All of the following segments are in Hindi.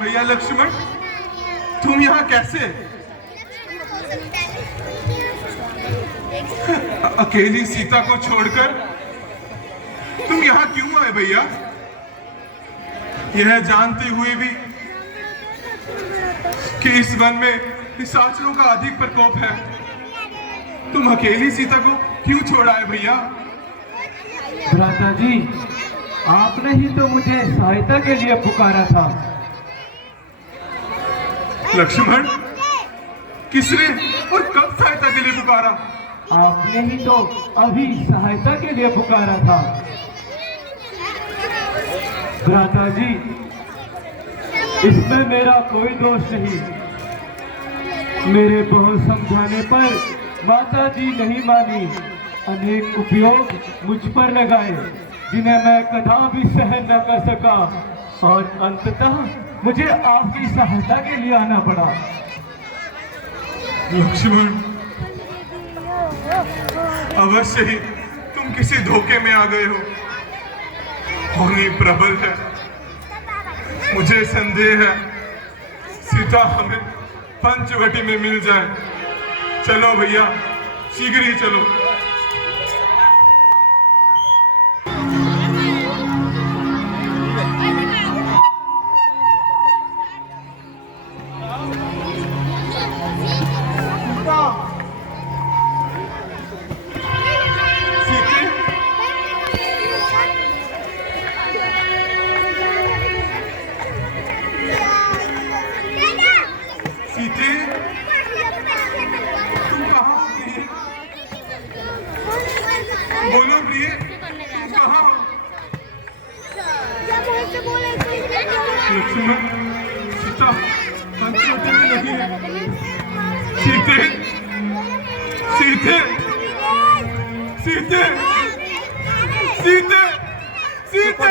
भैया लक्ष्मण, तुम यहाँ कैसे? अकेली सीता को छोड़कर तुम यहाँ क्यों आए भैया? यह जानते हुए भी कि इस वन में निशाचरों का अधिक प्रकोप है, तुम अकेली सीता को क्यों छोड़ा है भैया? भ्राता जी, आपने ही तो मुझे सहायता के लिए पुकारा था। लक्ष्मण, किसने और कब सहायता के लिए पुकारा? आपने ही तो अभी सहायता के लिए पुकारा था। भ्राता जी, इसमें मेरा कोई दोष नहीं। मेरे बहुत समझाने पर माता जी नहीं मानी। अनेक उपयोग मुझ पर लगाए जिन्हें मैं कदापि सहन न कर सका, और अंततः मुझे आपकी सहायता के लिए आना पड़ा। लक्ष्मण, अवश्य ही तुम किसी धोखे में आ गए हो। होनी प्रबल है। मुझे संदेह है सीता हमें पंचवटी में मिल जाए। चलो भैया, शीघ्र ही चलो। बोलो प्रिय, कहाँ हो? लक्ष्मण, सीता पंचवटी में नहीं है। सीते, सीते, सीते, सीते, सीते,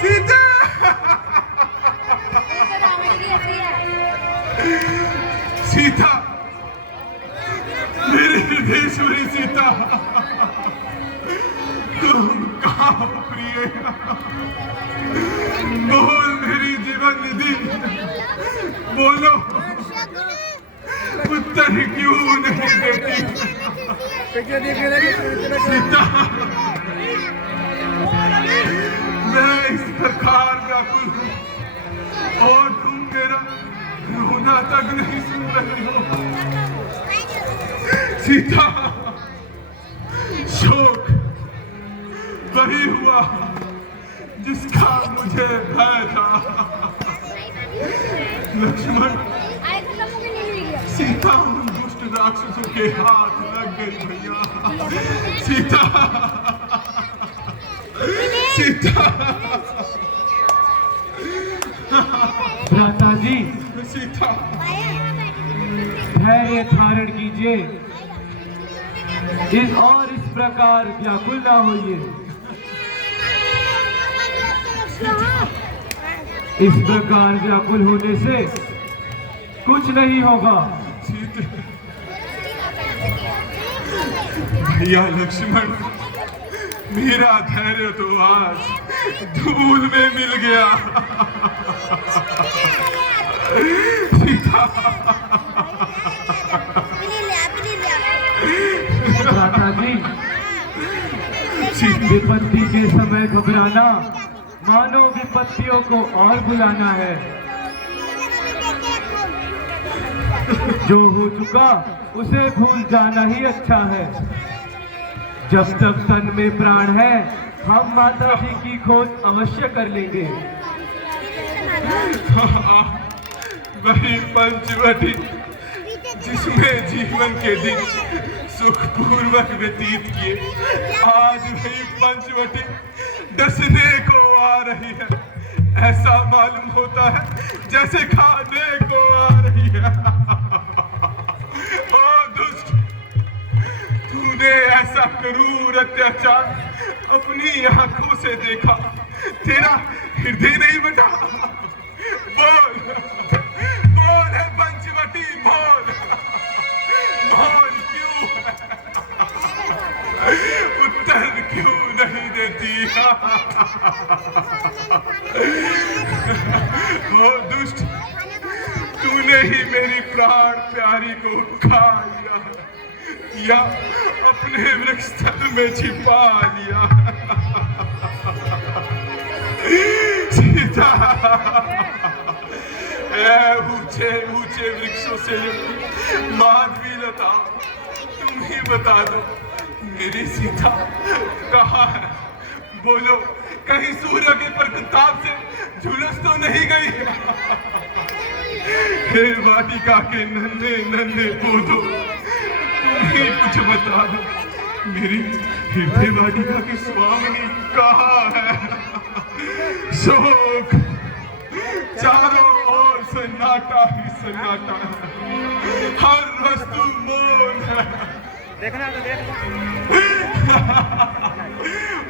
सीते, सीता, मेरी हृदयेश्वरी सीता, तुम कहाँ हो प्रिय? बोल मेरी जीवन निधि, बोलो, उत्तर क्यों नहीं देती? सीता, मैं इस प्रकार व्याकुल हूँ और तुम मेरा रोना तक नहीं सुन रही हो। सीता, शोक वही हुआ जिसका मुझे भय था। लक्ष्मण, सीता उन दुष्ट राक्षसों के हाथ लग गई भैया। सीता, सीता, भ्राता जी, सीता, धैर्य धारण कीजिए। इस प्रकार व्याकुल ना होइए। इस प्रकार व्याकुल होने से कुछ नहीं होगा। भैया लक्ष्मण, मेरा धैर्य तो आज धूल में मिल गया। सीता, भ्राता जी, विपत्ति के समय घबराना मानो विपत्तियों को और बुलाना है। जो हो चुका उसे भूल जाना ही अच्छा है। जब तक तन में प्राण है, हम माता जी की खोज अवश्य कर लेंगे। वही पंचवटी जिसमें जीवन के दिन सुखपूर्वक व्यतीत किए, आज वही पंचवटी डसने को आ रही है। ऐसा मालूम होता है जैसे खाने को आ रही है। ओ दुष्ट, तूने ऐसा क्रूर अत्याचार अपनी आंखों से देखा, तेरा हृदय नहीं बटा? बोल, बोल है पंचवटी, बोल, बोल क्यों है? उत्तर क्यों नहीं दे दिया। ओ दुष्ट, तूने ही मेरी प्राण प्यारी को खा लिया या अपने वृक्ष तल में छिपा लिया। सीता, ऊंचे ऊंचे वृक्षों से माधवी लता, तुम ही बता दो मेरी सीता कहाँ है? बोलो, कहीं सूर्य के प्रताप से झुलस तो नहीं गई? हे वाटिका के नन्हे नन्हे पौधों, तुम ही कुछ बता दो मेरी हृदय वाटिका की स्वामिनी कहाँ है? शोक, चारों ओर सन्नाटा ही सन्नाटा है, हर वस्तु मौन है। देखना तो देख।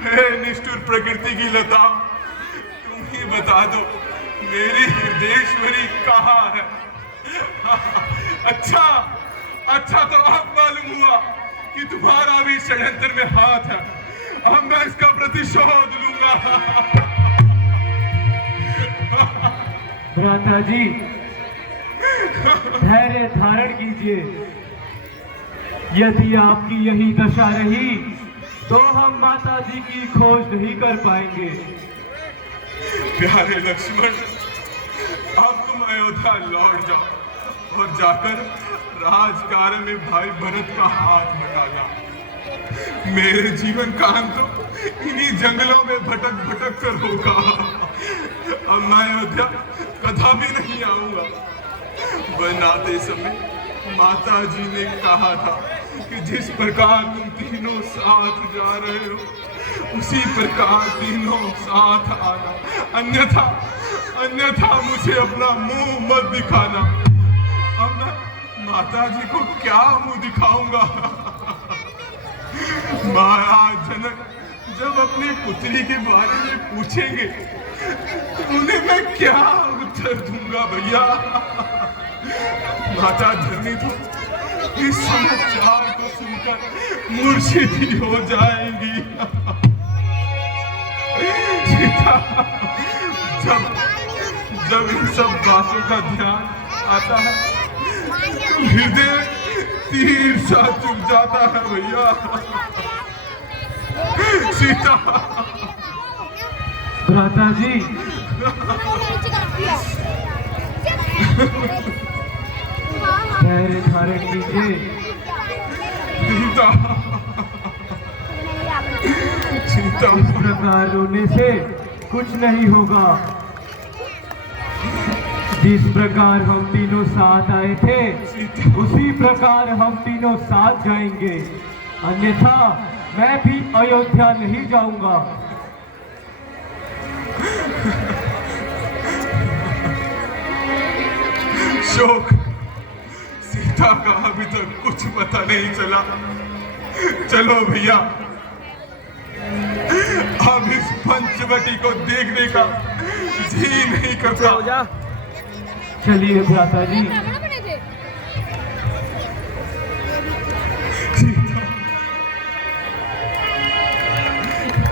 हे निष्ठुर प्रकृति की लता, तुम ही बता दो मेरी हृदयेश्वरी कहाँ है? अच्छा, अच्छा तो अब मालूम हुआ कि तुम्हारा भी षड्यंत्र में हाथ है। अब मैं इसका प्रतिशोध लूंगा। भ्राता जी, धैर्य धारण कीजिए। यदि आपकी यही दशा रही तो हम माता जी की खोज नहीं कर पाएंगे। प्यारे लक्ष्मण, अब तुम अयोध्या लौट जाओ और जाकर राजकार्य में भाई भरत का हाथ बटाना। मेरे जीवन का अंत तो इन्हीं जंगलों में भटक भटक कर होगा। अब मैं अयोध्या कदापि नहीं आऊंगा। बनाते समय माता जी ने कहा था कि जिस प्रकार तुम तीनों साथ जा रहे हो उसी प्रकार तीनों साथ आना, अन्यथा अन्यथा मुझे अपना मुंह मत दिखाना। अब मैं माता जी को क्या मुंह दिखाऊंगा? महाराज जनक जब अपनी पुत्री के बारे में पूछेंगे तो उन्हें मैं क्या उत्तर दूंगा भैया? माता धरनी तो इस समाचार को सुनकर मूर्छित ही हो जाएंगी। सीता, जब इन सब बातों का ध्यान आता है हृदय तीर सा चुभ जाता है भैया। सीता, भ्राता जी, धैर्य धारण कीजिए। सीता, सीता, इस प्रकार रोने से कुछ नहीं होगा। जिस प्रकार हम तीनों साथ आए थे उसी प्रकार हम तीनों साथ जाएंगे, अन्यथा मैं भी अयोध्या नहीं जाऊंगा। शोक, सीता का अभी तक कुछ पता नहीं चला। चलो भैया, अब इस पंचवटी को देखने का जी नहीं करता। चलिए भ्राता जी।